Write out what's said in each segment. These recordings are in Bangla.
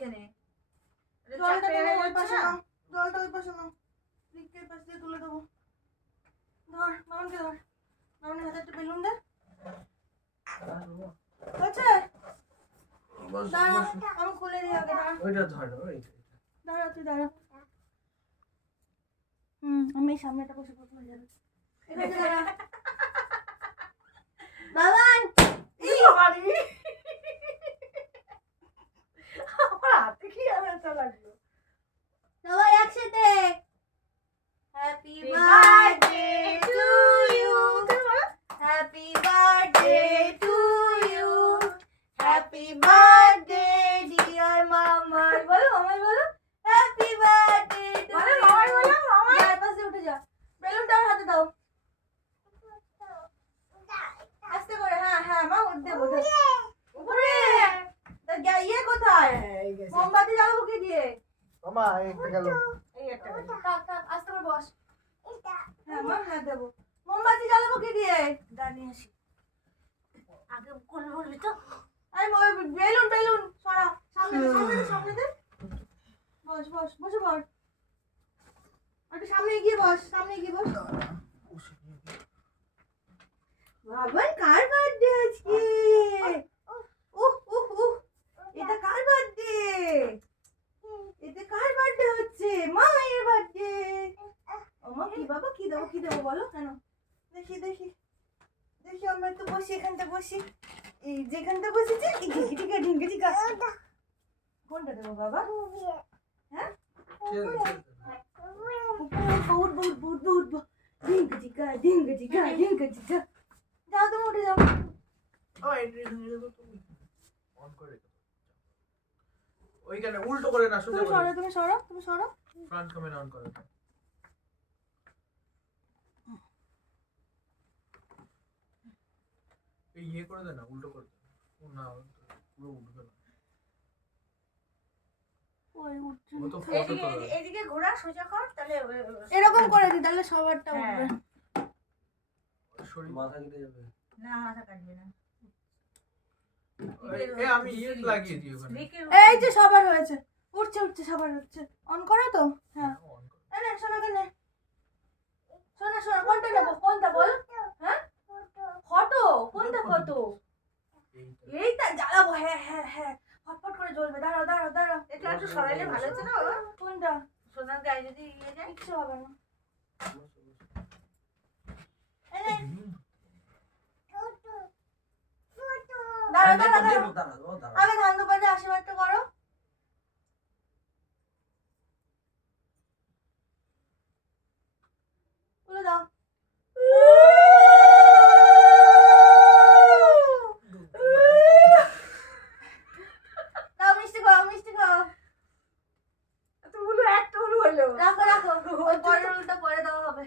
এখানে জলটা তুমি ওই পাশে নাও, জলটা ওই পাশে নাও, রিকের পাশ দিয়ে তুলে দেবো। ধর মামনকে ধর, মামনের হাতে একটা বেলুন দে। হচ্ছে দাঁড়া, আমি খুলে দিই আগে। দাঁড়া, ওইটা ধর, ওইটা দাঁড়া, তুই দাঁড়া। আমি এই সামনেটা বসে পড়তে হয়ে যাবে। এখানে দাঁড়া বাবান। আমার হাতে কি আনন্দ লাগলো। সবাই একসাথে happy birthday to you, happy birthday to you, happy birthday dear Mamai. বলো মামাই, বলো হ্যাপি বার্থডে টু ইউ। মামাই বলো, মামাই। যা পাশে উঠে যা, বেলুনটা ওর হাতে দাও আস্তে করে। হ্যাঁ হ্যাঁ মা, উঠতে বোঝা উপরে। ইয়ে কোথায়? মোমবাতি জ্বালাবো কি দিয়ে? মামা একটা গেল, এই একটা থাক থাক, আস্তে করে বস। হ্যাঁ মা, হ্যাঁ দেবো। মোমবাতি জ্বালাবো কি দিয়ে? গানি আসি আগে কোন বলবি তো। আরে বেলুন বেলুন সরা, সামনে দে, সামনে দে, সামনে দে। বস বস, বসে পড়। একটু সামনে এগিয়ে বস, সামনে এগিয়ে বস। বাবা কার বার্থডে আজকে? উহ উহ উহ, এটা কার বার্থডে? এটা কার বার্থডে হচ্ছে? মায়ের বার্থডে। ওমা কি বাবা, কি দেবো, কি দেবো বলো? কেন দেখি দেখি দেখি, আমরা একটু বসি, এখানটা বসি। এই যেখানটা বসেছি, ঢিঙ্গিটিকা ঢিঙ্গিটিকা। কোনটা দেবো বাবা? হ্যাঁ বহুত বহুত বহুত বহুত ঢিঙ্গিটিকা ঢিঙ্গিটিকা ঢিঙ্গিটিকা। যাও তুমি উঠে যাও। অন করে রেখে দাও। ওইখানে উল্টো করে না, সোজা তুমি করে। সরো, তুমি সরো, তুমি সরো। ফ্রন্ট ক্যামেরা অন করে দাও। এই ইয়ে করে দে না, উল্টো করে দে। ও না, পুরো উঠবে না। ওই উঠছে ও না। তো ফটো তো এদিকে ঘোরা, সোজা কর, তাহলে এরকম করে দি, তাহলে সবারটা হ্যাঁ। উঠবে। শরীর মাথা কেটে যাবে। না মাথা কাটবে না। এ আমি ইয়ে লাগিয়ে দিই ওখানে। এই যে সবার হয়েছে, উঠছে উঠছে, সবার হচ্ছে। অন করো তো? হ্যাঁ। অন করে। এই নে শোনা, কেন শোনা শোনা, কোনটা নেবো, কোনটা বল? হ্যাঁ ফটো, কোনটা ফটো? এইটা। এইটা জ্বালাবো, হ্যাঁ হ্যাঁ হ্যাঁ, ফটফট করে জ্বলবে। দাঁড়াও দাঁড়াও দাঁড়াও। একটু একটু সরাইলে ভালো হতো না বাবা? কোনটা? সোনার গায়ে যদি ইয়ে যায়। কিচ্ছু হবে না। এই নে, দাঁড়াও দাঁড়াও দাঁড়াও, আগে ধান দুপাতে আশীর্বাদটা করো। তুলে দাও। দাও মিষ্টি খাও, মিষ্টি খাও। তো বলো একটা হলো হলো। রাখো রাখো, ওই পরের উল্টা পরে দেওয়া হবে।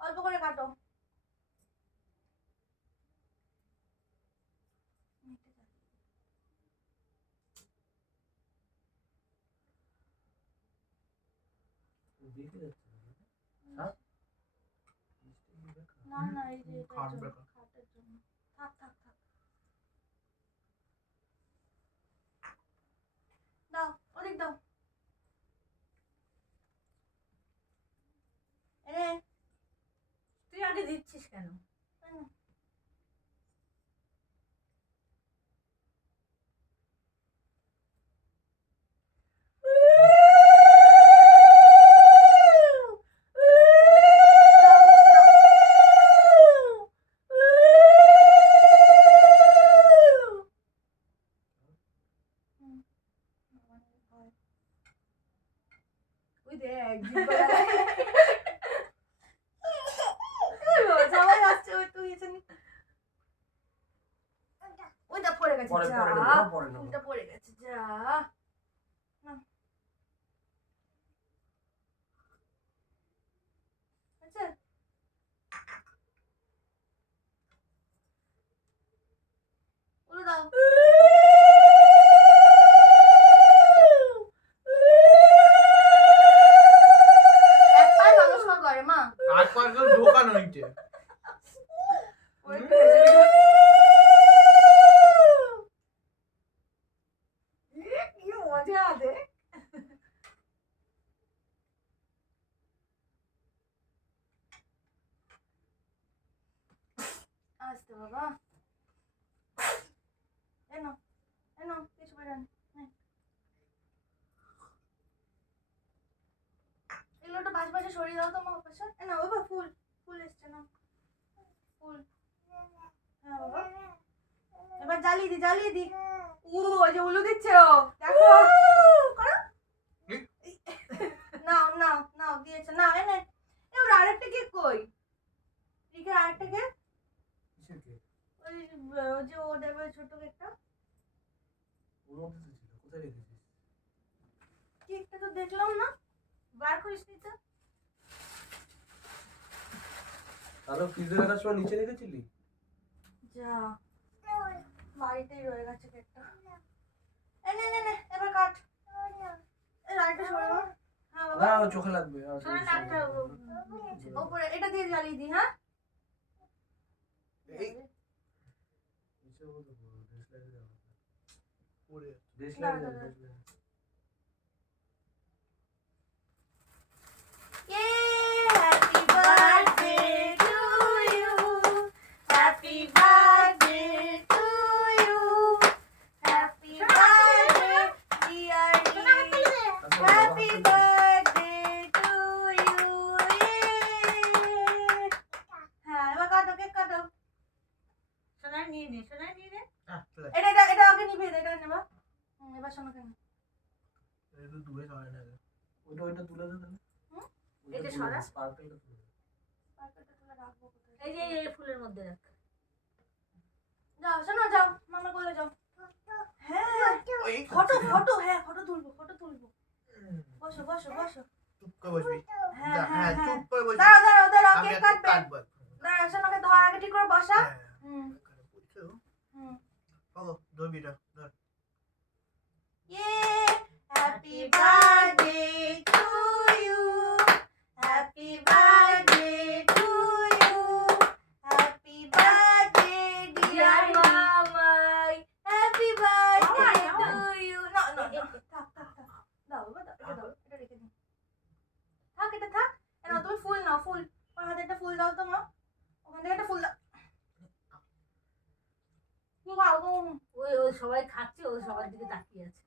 অল্প করে কাটো। না না, এই যে এটার খাট জন্য, বেকা। খাটের জন্য। থাক থাক থাক, দাও অনেক দাও। এনে তুই আগে দিচ্ছিস কেন? ওই দেখ সবাই আসছে, ওই তুই এসে নি। ওইটা পড়ে গেছে, পরে যা পরে নেবো, পরে নেবো। ওইটা পড়ে গেছে, যা। না। আচ্ছা উড়ে দাও। এক পায়ে নমস্কার করে মা। আর পারলে ঢোকানো হইছে। মজা দেখ। আস্তে বাবা, এনো এনো কিছু বেরান, এগুলো একটু বাস বাসে সরিয়ে দাও তো মা পাশে। এনো বাবা ফুল, ফুল এসছে না, ফুল। হ্যাঁ বাবা, এবার জ্বালিয়ে দি, জ্বালিয়ে দি। ওই যে উলু দিচ্ছে ও, দেখো করো। নাও নাও নাও, দিয়েছে, নাও এনে। এবার আরেকটা কেক কই? রিকের আরেকটা কেক, কিসের কেক? ওই যে ও দেবে ছোট কেকটা। ওর মধ্যে তো ছিল, কোথায় রেখেছিস? কেকটা তো দেখলাম না, বার করিস নি তো। তাহলে ফ্রিজে রাখার সময় নিচে রেখেছিলি? যা, বাড়িতেই রয়ে গেছে কেকটা। এনে নে নে, এবার কাট। এই লাইটটা সরে দাও। হ্যাঁ বাবা, না, ওর চোখে লাগবে। আর শোনা না, একটা উপরে এটা দিয়ে জ্বালিয়ে দি। হ্যাঁ, এই নিচে বলতে দেশ লাগে যাবে। পড়ে দেশ না, লাগে না, যাবে, না। দেশ লাগে। Happy birthday to you. Happy birthday to you. Happy birthday, dear Lee. Happy birthday to you. হ্যাঁ, এবার কাটো, কেক কাটো। সোনা নিয়ে নে, সোনা নিয়ে নে। এটা আগে নিভিয়ে দে, এটা নেবা। এবার শোনো কেন? একটু দূরে সরাই না। ওইটা তুলে দে তাহলে। হুম? এটা সরা। স্পার্কেলটা তুলে দে। পার্কেলটা তুলে রাখবো কোথায়? এই যে এই ফুলের মধ্যে রাখ। যাও, শোনো, যাও, মামা কোলে যাও। হ্যাঁ, ফটো ফটো, হ্যাঁ ফটো তুলবো, ফটো তুলবো। বসো বসো বসো। চুপ করে বসবি। হ্যাঁ হ্যাঁ হ্যাঁ, চুপ করে বসবি। দাঁড়াও দাঁড়াও দাঁড়াও, আমি কেক একটা কাটবে। কাটবো এখন। দাঁড়াও, শোনোকে ধর, আগে ঠিক করে বসা। হ্যাঁ, হুম এখানে বসছো। হুম। ওগো, ধরবি এটা, ধর। Yay! Happy birthday to you. Happy birthday to you. Happy birthday, dear Mamai. Happy birthday to you. No, no, no. থাক, থাক, থাক। দাও বাবা, দাও, এটা দাও, এটা রেখে দিন। থাক, এটা থাক। এ নাও, তুমি ফুল নাও, ফুল। ওর হাতে একটা ফুল দাও তো মা। ওখান থেকে একটা ফুল দাও। কি খাও তুমি? ওই ওই সবাই খাচ্ছে, ওই সবার দিকে তাকিয়ে আছে।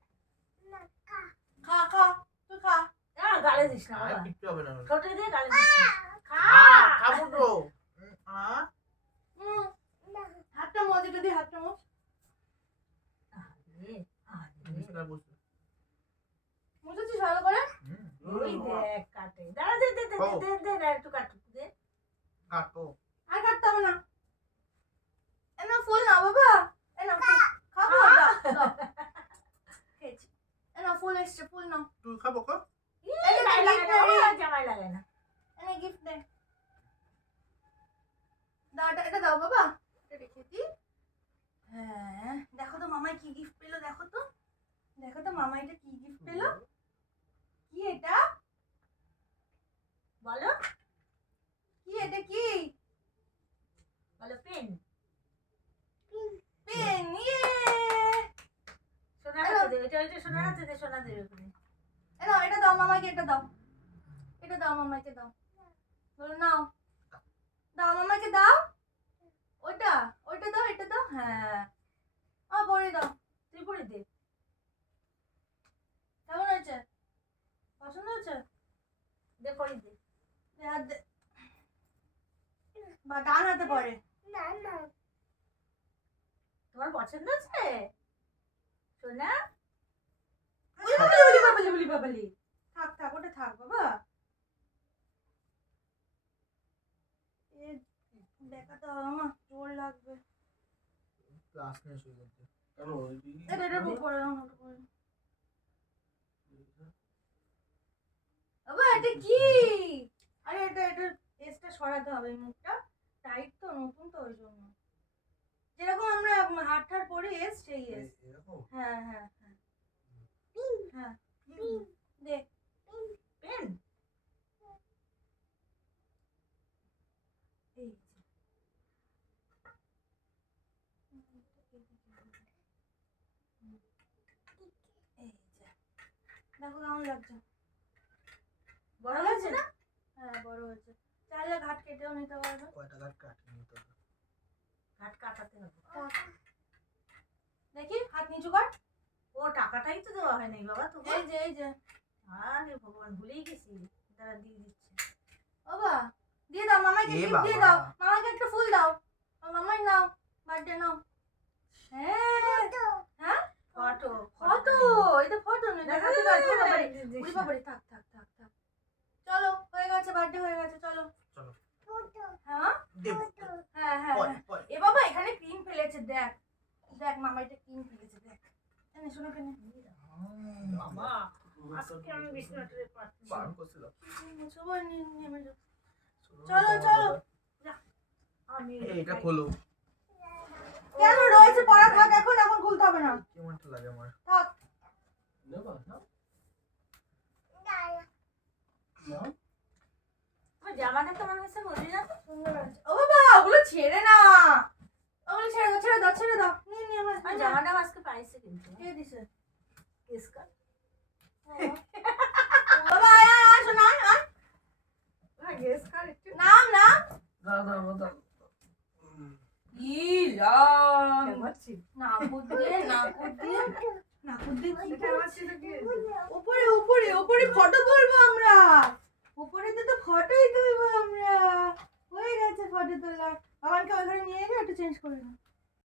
খা খা, তুই খা। গালে দিস না আর বাবা, কিচ্ছু হবে না। ছোটে দিয়ে গালে দিস না। খা। খাবো তো। হুম, হাতটা মোজ, এটা দিয়ে হাতটা মোজ। আরে, আরে। বিছানায় বসে। মুছেছিস ভালো করে? ওই দেখ কাটে। দাঁড়া, দে দে দে ও। দে দে দে, একটু কাটু দে। কাটো। আর কাটতে হবে না। এ নাও ফুল নাও বাবা। এ নাও ফুল। খাবো, দাও, দাও। খেয়েছি। এ নাও ফুল এসছে, ফুল নাও। তুই খাবো খা। এই গায়ে লাগায় না, ও জামায় লাগায় না। এনে গিফট দে। দাও, এটা দাও বাবা। এটা রেখে দি। হ্যাঁ, দেখো তো মামাই কি গিফট পেলো, দেখো তো। দেখো তো মামাইটা কি গিফট পেলো। কি এটা? বলো কি এটা কি? বলো পেন। পেন, ইয়ে। সোনার হাতে দে, এটা এটা সোনার হাতে দে, সোনা দেবে ওখানে। এ নাও, এটা দাও মামাকে, এটা দাও। এটা দাও মামাকে, দাও। বলো নাও। দাও মামাকে, দাও। ওইটা, ওইটা দাও, এটা দাও। হ্যাঁ, পরে দাও। তুই পরে দে। কেমন হয়েছে? পছন্দ হয়েছে? দে পরে দে। দে হাত দে। বা ডান হাতে পরে। তোমার পছন্দ আছে সোনা? উলি বাবালি, উলি বাবালি, উলি বাবালি। থাক থাক, ওটা থাক বাবা। এ দেখাতে হবে মা, জোর লাগবে। ক্লাস নিয়ে শুয়ে করতে। কেন? এটা পরে দাও না, ওটা পরে দাও। বাবা এটা কি? আরে এটা এসটা সরাতে হবে, মুখটা টাইট তো, নতুন তো, ওই জন্য। যেরকম আমরা হাত ঠাট পরে এস, সেই এস। এরকম? হ্যাঁ হ্যাঁ হ্যাঁ হ্যাঁ, দে। পেন। এই এই যে দেখো কেমন লাগছে। বড় হয়েছে না? হ্যাঁ বড় হয়েছে। চাইলে ঘাট কেটেও নিতে পারবে। কয়টা গাছ কাটিনি তো। ঘাট কাটাতে হবে। দেখি হাত নিচু কর। ও টাকাটাই তো দেওয়া হয়নি বাবা তো। এই যে আরে ভগবান ভুলেই গেছি। তারা দিয়ে দিচ্ছে। বাবা দিয়ে দাও মামাকে, এ গিফট দিয়ে বাবা। দাও মামাকে, একটা ফুল দাও। মামাই নাও, বার্থডে নাও। হ্যাঁ হ্যাঁ ফটো ফটো, এটা ফটো নয়, দেখাতে পারবো না বাড়ি। উড়ি বাবারে, থাক থাক থাক থাক। চলো হয়ে গেছে, বার্থডে হয়ে গেছে, চলো। চলো। হ্যাঁ দেবো। হ্যাঁ হ্যাঁ পরে, হ্যাঁ। পরে। এ বাবা এখানে ক্রিম ফেলেছে, দেখ দেখ মামা এটা ক্রিম ফেলেছে, দেখ। এনে শোনো কেন বাবা আজকে আমি বিছানাতে পাচ্ছি। বারণ করছিল। সবাই নেমে যাও। চলো, চলো। আমি এটা খোলো। কেন রয়েছে, পড়া থাক, এখন এখন খুলতে হবে না, কেমনটা লাগে আমার? থাক। নেবা না? আমার জামাটা কেমন হয়েছে বলি না? সুন্দর লাগছে। ও বাবা ওগুলো ছেড়ে না, ওগুলো ছেড়ে দাও ছেড়ে দাও ছেড়ে দাও। নিয়ে নিয়ে আমার আর জামাটা আজকে পাইছে কিন্তু। কে দিছে? কেস কাট। বাবা আয় আয় আয়, শোনো আয় আয়। হ্যাঁ কেস কাট একটু। নাম নাম দাদা দাদা। ইলাম দেখাচ্ছি। নাকুর দিয়ে নাকুর দিয়ে নাকুর দিয়ে কি দেখাচ্ছি তো কি? উপরে উপরে উপরে ফটো তুলবো আমরা, উপরে তো ফটোই তুলবো আমরা। হয়ে গেছে ফটো তোলা। বাবাকে ওইখানে নিয়ে গিয়ে একটু চেঞ্জ করে নাও।